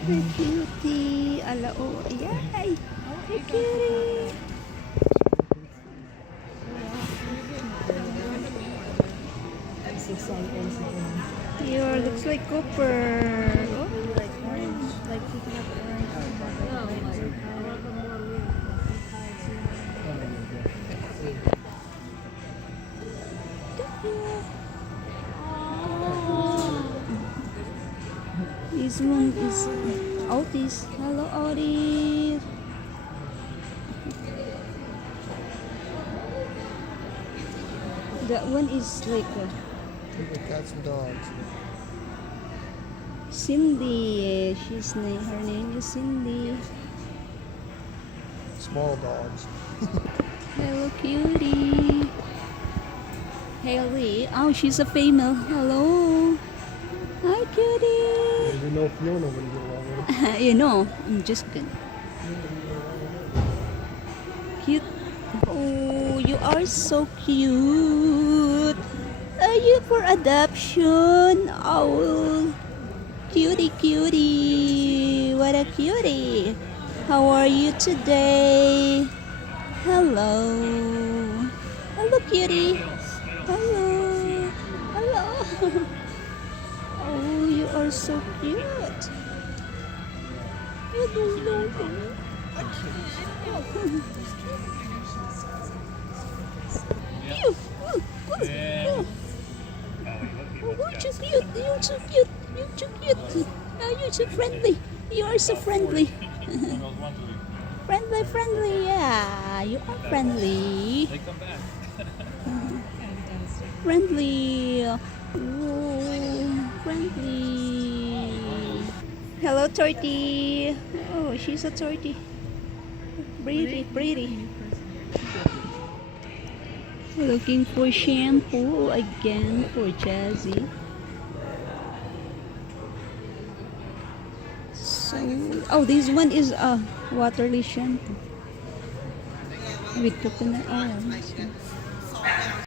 Hey, cutie. Ala, oh, yay. Hey, cutie. Here, looks like Cooper. Oh. Like orange, like picking up orange. This one is Otis. Hello, Otis. That one is like Cats and dogs. Cindy. Her name is Cindy. Small dogs. Hello, cutie. Haley. Oh, she's a female. Hello. Hi, cutie. You know Fiona when you get along with her. You know, I'm just kidding. Cute. Oh, you are so cute. Are you for adoption? Oh, cutie, cutie. What a cutie. How are you today? Hello. Hello, cutie. Hello. Hello. Oh, you are so cute. You don't know me. You. You're too cute. You're so cute. You're too cute. Oh, you're so friendly. You are so friendly. Friendly, friendly. Yeah, you are friendly. They come back. Friendly. Oh, friendly. Hello, Torty. Oh, she's a Torty. Pretty, pretty. Looking for shampoo again for Jazzy. So, oh, this one is a waterless shampoo with coconut oil.